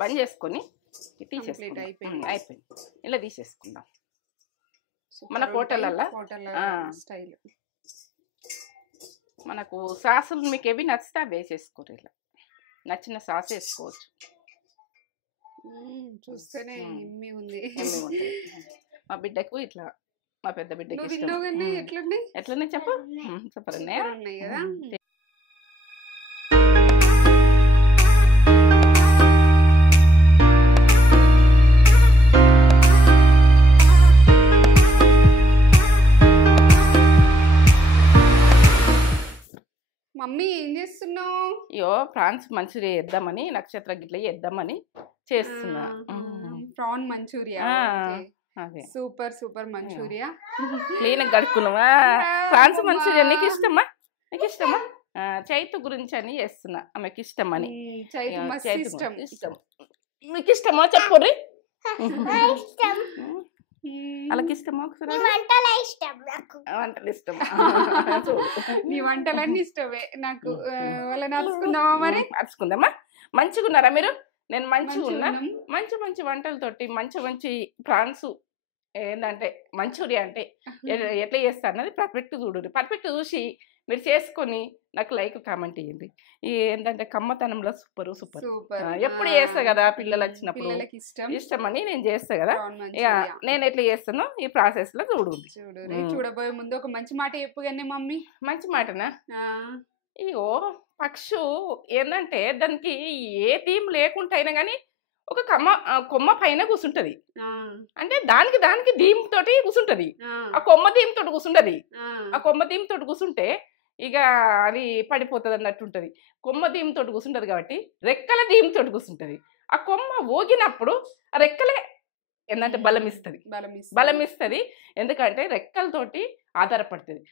బంద్ చేసుకొని తీసేసుకుందాం. అయిపోయింది. ఇలా తీసేసుకుందాం. మన హోటళ్ళల్లో స్టైల్ మనకు సాసులు మీకు ఏవి నచ్చితే అవి వేసేసుకోరు. ఇలా నచ్చిన సాస్ వేసుకోవచ్చు. చూస్తేనే ఎమ్మి ఉంది. మా బిడ్డకు ఇట్లా, మా పెద్ద బిడ్డకి ఎట్లుంది చెప్పు. సూపర్ ఉన్నాయి కదా. మమ్మీ ఏం చేస్తున్నావు? అయ్యో ప్రాన్స్ మంచూరియా వేద్దామని, నక్షత్ర గిట్ల వేద్దామని చేస్తున్నా. Prawn manchuria. Super super manchuria. Clean కడుక్కున్నావా? ప్రాన్స్ మంచూరియా నీకు ఇష్టమా? నీకు ఇష్టమా? చైతు గురించి అని చేస్తున్నా, ఆమెకి ఇష్టమని. ఇష్టం. మీకు ఇష్టమా చెప్పుర్రి. వాళ్ళకి ఇష్టమా? ఒకసారి వంటలు ఇష్టం. నీ వంటలన్నీ ఇష్టమే నాకు. వాళ్ళని నడుచుకుందామా? మరి నడుచుకుందామా? మంచిగా ఉన్నారా మీరు? నేను మంచిగా ఉన్నా. మంచి మంచి వంటలతోటి మంచి మంచి ప్రాన్స్ ఏంటంటే మంచూరియా అంటే ఎట్లా చేస్తా అన్నది పర్ఫెక్ట్ చూడండి. పర్ఫెక్ట్ చూసి మీరు చేసుకొని నాకు లైక్ కామెంట్ ఇవ్వండి. ఏంటంటే కమ్మతనంలో సూపర్. ఎప్పుడు చేస్తా కదా పిల్లలు వచ్చినప్పుడు, ఇష్టమని నేను చేస్తా కదా. ఇక నేను ఎట్లా చేస్తానో ఈ ప్రాసెస్ లో చూడండి. చూడబోయే ముందు ఒక మంచి మాట చెప్పుగానే మమ్మీ. మంచి మాటనా? ఇగో పక్షు ఏంటంటే దానికి ఏ థీమ్ లేకుండా అయినా కానీ ఒక కొమ్మ పైన కూర్చుంటది. అంటే దానికి థీమ్ తోటి కూర్చుంటది. ఆ కొమ్మ థీమ్ తోటి కూర్చుంటది. ఆ కొమ్మ థీమ్ తోటి కూర్చుంటే ఇక అది పడిపోతుంది అన్నట్టుంటది. కొమ్మ థీమ్ తోటి కూర్చుంటది కాబట్టి రెక్కల థీమ్ తోటి కూర్చుంటది. ఆ కొమ్మ ఊగినప్పుడు ఆ రెక్కలే ఏంటంటే బలం ఇస్తుంది. ఎందుకంటే రెక్కలతోటి ఆధారపడుతుంది.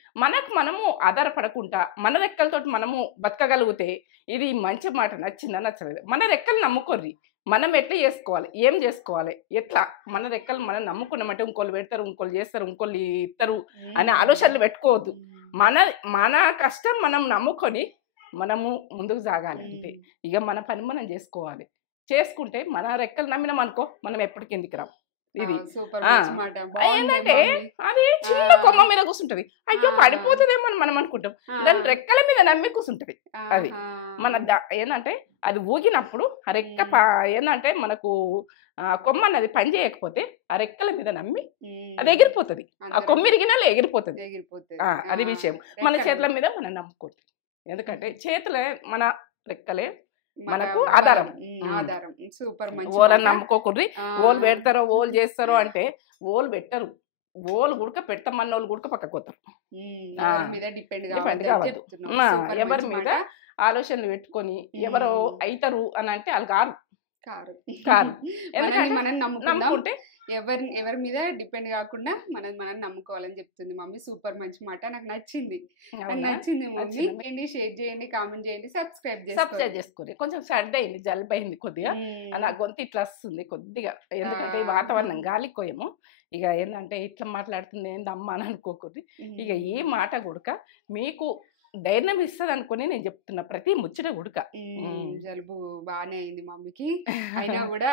మనము ఆధారపడకుండా మన రెక్కలతోటి మనము బతకగలిగితే ఇది మంచి మాట. నచ్చిందా నచ్చలేదు మన రెక్కలు నమ్ముకోర్రి. మనం ఎట్లా చేసుకోవాలి, ఏం చేసుకోవాలి, ఎట్లా మన రెక్కలు మనం నమ్ముకున్నామంటే ఇంకోళ్ళు పెడతారు, ఇంకోళ్ళు చేస్తారు, ఇంకోళ్ళు ఇస్తారు అనే ఆలోచనలు పెట్టుకోవద్దు. మన కష్టం మనం నమ్ముకొని మనము ముందుకు సాగాలి. అంతే. ఇక మన పని మనం చేసుకోవాలి. చేసుకుంటే మన రెక్కలు నమ్మినాం అనుకో మనం ఎప్పటికి ఎందుకు రాం. ఇది ఏంటంటే అది చిన్న కొమ్మ మీద కూర్చుంటది. అయ్యో పడిపోతుందేమో అని మనం అనుకుంటాం. దాని రెక్కల మీద నమ్మి కూర్చుంటది. అది మన ఏంటంటే అది ఊగినప్పుడు ఆ రెక్క ఏంటంటే మనకు కొమ్మ అన్నది పని చేయకపోతే ఆ రెక్కల మీద నమ్మి అది ఎగిరిపోతుంది. ఆ కొమ్మ ఇరిగినాలో ఎగిరిపోతుంది. అది విషయం. మన చేతుల మీద మనం నమ్ముకోవద్దు. ఎందుకంటే చేతులే మన రెక్కలే మనకు ఆధారం. సూపర్. ఓలని నమ్ముకోకూడదు. ఓలు పెడతారో ఓలు చేస్తారో అంటే ఓలు పెట్టరు. ఓలు గుడక పెడతామన్న వాళ్ళు గుడక పక్కకు పోతారు. ఎవరి మీద ఆలోచనలు పెట్టుకొని ఎవరో అవుతారు అని అంటే వాళ్ళు కారు. ఎందుకంటే మనం నమ్ముకుంటే ఎవరి మీద డిపెండ్ కాకుండా మనం నమ్ముకోవాలని చెప్తుంది మమ్మీ. సూపర్ మంచి మాట. నాకు నచ్చింది మమ్మీ. షేర్ చేయండి, కామెంట్ చేయండి, సబ్స్క్రైబ్ చేసుకోండి. కొంచెం సర్ది అయింది, జలుబు అయింది కొద్దిగా. నా గొంతు ఇట్లా వస్తుంది కొద్దిగా. ఎందుకంటే ఈ వాతావరణం గాలికోయము. ఇక ఏంటంటే ఇట్లా మాట్లాడుతుంది ఏందమ్మా అని అనుకోకూడదు. ఇక ఈ మాట గుడక మీకు ధైర్యం ఇస్తుంది అనుకుని నేను చెప్తున్నా. ప్రతి ముచ్చట గుడక. జలుబు బాగానే అయింది మమ్మీకి. అయినా కూడా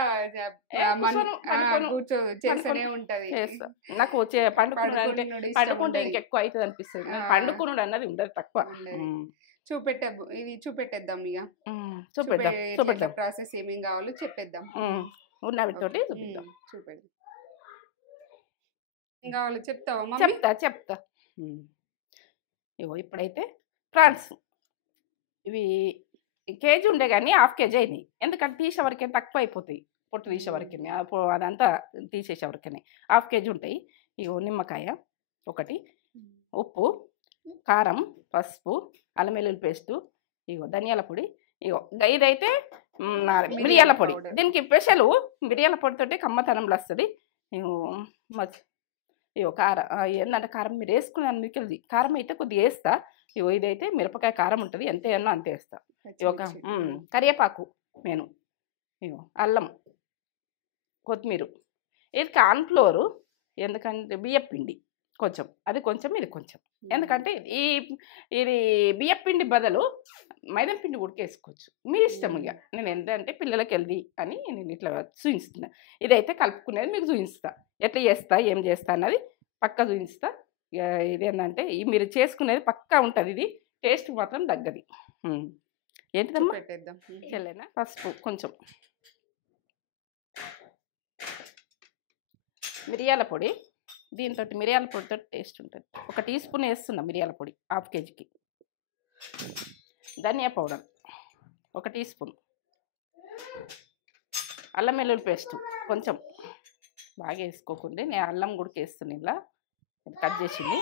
చేస్తూనే ఉంటది. నాకు వచ్చే పండుకుంటే ఇంకెక్కువ అవుతుంది అనిపిస్తుంది. పండుకునుడు అన్నది ఉండదు, తక్కువ. చూపెట్టేద్దాం ఇక. చూపెట్టాం ప్రాసెస్ ఏమేం కావాలో చెప్పేద్దాం. ఉన్నవితోటి చూపిద్దాం. చూపెద్దాం. ఏం కావాలో చెప్తావా? చెప్తా. ఇగో ఇప్పుడైతే ప్రాన్స్ ఇవి కేజీ ఉండే కానీ హాఫ్ కేజీ అయినాయి. ఎందుకంటే తీసేవరకే తక్కువ అయిపోతాయి. పొట్టు తీసేవరకే అదంతా తీసేసేవరకనే హాఫ్ కేజీ ఉంటాయి. ఇగో నిమ్మకాయ ఒకటి, ఉప్పు, కారం, పసుపు, అల్లం వెల్లుల్లి పేస్టు, ఇగో ధనియాల పొడి, ఇగో ఇదైతే మిరియాల పొడి. దీనికి స్పెషల్ మిరియాల పొడితోటి కమ్మతనంలో వస్తుంది. ఇగో కారం ఏంటంటే కారం మీరు వేసుకున్నాను మిగిలింది. కారం అయితే కొద్దిగా వేస్తా. ఇగో ఇదైతే మిరపకాయ కారం ఉంటుంది, ఎంత వేయాలో అంతే వేస్తా. ఒక కరివేపాకు నేను, ఇగో అల్లం, కొత్తిమీర, ఇది కార్న్ఫ్లోరు. ఎందుకంటే బియ్యం పిండి కొంచెం అది కొంచెం ఇది కొంచెం. ఎందుకంటే ఇది బియ్యం పిండి బదులు మైదా పిండి ఉడికేసుకోవచ్చు మీ ఇష్టం. ఇక నేను ఏంటంటే పిల్లలకి హెల్దీ అని నేను ఇట్లా చూపిస్తున్నా. ఇదైతే కలుపుకునేది మీకు చూపిస్తా, ఎట్లా చేస్తా ఏం చేస్తా అన్నది పక్కా చూపిస్తా. ఇక ఇదేంటంటే మీరు చేసుకునేది పక్కా ఉంటుంది, ఇది టేస్ట్ మాత్రం తగ్గది. ఏంటిదమ్మా పెట్టేద్దాం. చెల్లేనా పసుపు కొంచెం, మిరియాల పొడి, దీంతో మిరియాల పొడితో టేస్ట్ ఉంటుంది. 1 టీ స్పూన్ వేస్తున్నా మిరియాల పొడి హాఫ్ కేజీకి. ధనియా పౌడర్ 1 టీ స్పూన్, అల్లం వెల్లుల్లి పేస్ట్ కొంచెం బాగా వేసుకోకుండా నేను అల్లం కూడా వేస్తున్నా, ఇలా కట్ చేసింది.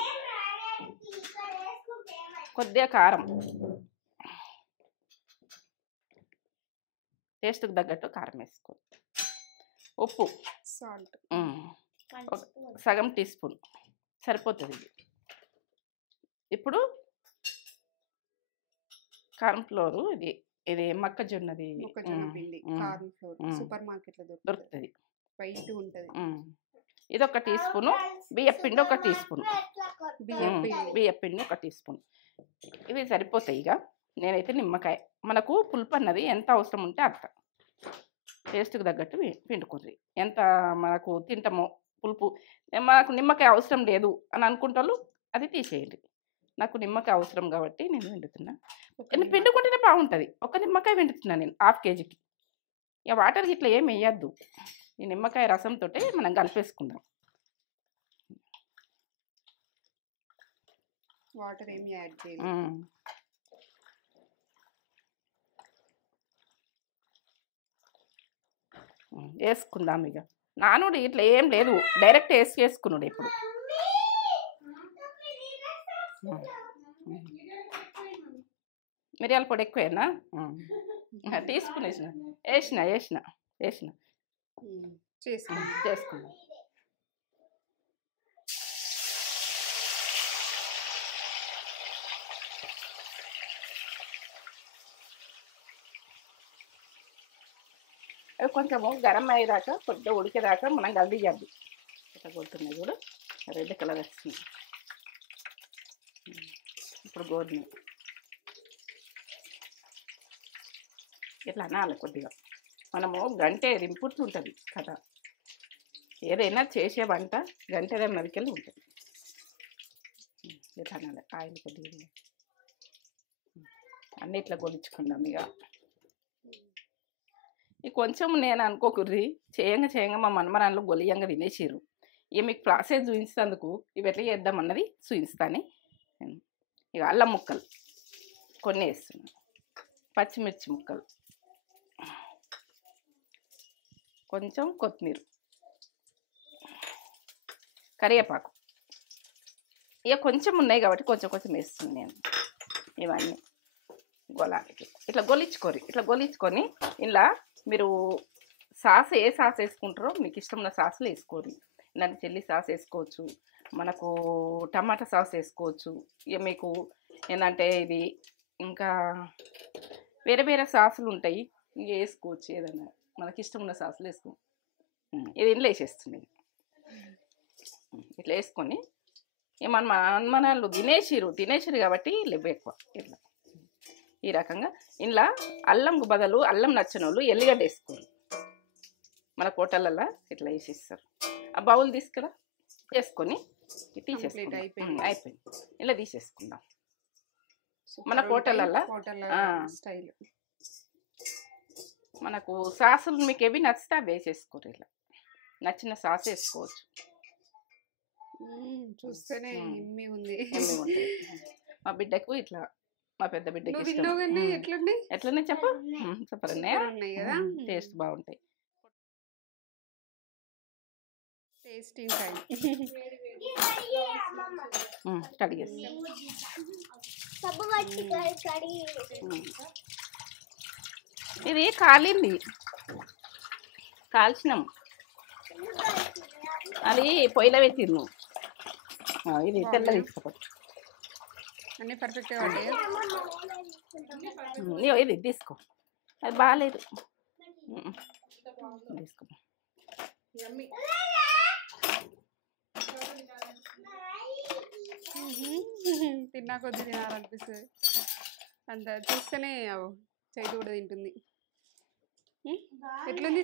కొద్దిగా కారం, టేస్ట్కి తగ్గట్టు కారం వేసుకో. ఉప్పు సాల్ట్ సగం టీ స్పూన్ సరిపోతుంది ఇది. ఇప్పుడు కార్న్ ఫ్లోర్, ఇది మొక్కజొన్నది పిండి, కార్న్ ఫ్లోర్ సూపర్ మార్కెట్లో దొరుకుతుంది, వైట్ ఉంటుంది. ఇది 1 టీ స్పూను, బియ్యం పిండి 1 టీ స్పూన్, బియ్యం పిండి 1 టీ స్పూన్. ఇవి సరిపోతాయి. ఇక నేనైతే నిమ్మకాయ, మనకు పులుపు అన్నది ఎంత అవసరం ఉంటే అంత టేస్ట్కి తగ్గట్టు పిండుకుంది. ఎంత మనకు తింటామో పులుపు, మనకు నిమ్మకాయ అవసరం లేదు అని అనుకుంటారు అది తీసేయండి. నాకు నిమ్మకాయ అవసరం కాబట్టి నేను పిండుతున్నా. పిండుకుంటేనే బాగుంటుంది. 1 నిమ్మకాయ పిండుతున్నా నేను హాఫ్ కేజీకి. ఇక వాటర్కి ఇట్లా ఏం వేయద్దు, ఈ నిమ్మకాయ రసంతో మనం కలిపేసుకుందాం. వాటర్ ఏమి యాడ్ చేయాలి. వేసుకుందాం. ఇక నానుడు ఇట్లా ఏం లేదు, డైరెక్ట్ వేసుకున్నాడు. ఇప్పుడు మిరియాల పొడి ఎక్కువేనా, టీ స్పూన్ వేసిన చేసుకుందాం. అవి కొంచెము గరం అయ్యేదాకా, కొద్దిగా ఉడికేదాకా మనం కలిదియ్యాలి. ఇట్లా కొడుతున్నాయి కూడా రెడ్ కలర్ వస్తుంది. ఇప్పుడు గోధుమ ఇట్లా అనాలి కొద్దిగా. మనము గంటే ఇంపుట్టు ఉంటుంది కదా, ఏదైనా చేసే వంట గంటె మెరికెళ్ళి ఉంటుంది. ఇట్లా అనాలి. ఆయిల్ కొద్దిగా అన్నీ ఇట్లా గొలుచుకుందాం. ఇక కొంచెం నేను అనుకోకుర్రి, చేయంగా మా మనమరాళ్ళు గొలియంగా తినేసిర్రు. ఇక మీకు ప్రాసెస్ చూపించినందుకు ఇవి ఎట్లా చేద్దామన్నది చూపిస్తాను. ఇక అల్లం ముక్కలు కొన్ని వేస్తున్నాను, పచ్చిమిర్చి ముక్కలు, కొంచెం కొత్తిమీర, కరివేపాకు. ఇక కొంచెం ఉన్నాయి కాబట్టి కొంచెం వేస్తున్నాను నేను. ఇవన్నీ ఇట్లా గొలించుకొని ఇలా మీరు సాస్ ఏ సాస్ వేసుకుంటారో మీకు ఇష్టమైన సాసులు వేసుకోరు. ఇలాంటి చిల్లీ సాస్ వేసుకోవచ్చు, మనకు టమాటా సాస్ వేసుకోవచ్చు. ఇక మీకు ఏంటంటే ఇది ఇంకా వేరే సాసులు ఉంటాయి, ఇక వేసుకోవచ్చు. ఏదైనా మనకి ఇష్టమున్న సాసులు వేసుకో. ఇది ఇంట్లో వేసేస్తుంది. ఇట్లా వేసుకొని మన మనలు తినేసిరు కాబట్టి లేవు ఎక్కువ. ఇట్లా ఈ రకంగా ఇంట్లో అల్లంకు బదులు అల్లం నచ్చని వాళ్ళు ఎల్లిగడ్డ వేసుకోరు. మన హోటళ్ళల్లో ఇట్లా వేసిస్తారు. ఆ బౌల్ తీసుకురా చేసుకొని తీసేసుకుంటాం. అయిపోయింది. ఇలా తీసేసుకుందాం. మన హోటళ్ళల్లో స్టైల్ మనకు సాసులు మీకు ఏవి నచ్చితే అవి వేసేసుకోరు. ఇలా నచ్చిన సాస్ వేసుకోవచ్చు. చూస్తేనే ఎమ్మి ఉంది. మా బిడ్డకు ఇట్లా, మా పెద్ద బిడ్డకి ఎట్లనే చెప్పరండి, టేస్ట్ బాగుంటాయి. టేస్టింగ్ టైం కడిగేసి ఇది కాలింది, కాల్చినాం. అది పొయ్యిలో పెట్టింది. ఇది తెల్ల తీసుకోవచ్చు. అన్నీ పర్ఫెక్ట్గా ఇది తీసుకో, అది బాగాలేదు తీసుకో. తిన్నా కొద్ది తినాలనిపిస్తుంది. అంత చూస్తేనే చైతు కూడా తింటుంది. ఎట్లుంది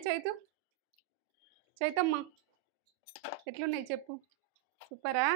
చైతమ్మ ఎట్లున్నాయి చెప్పు. సూపరా?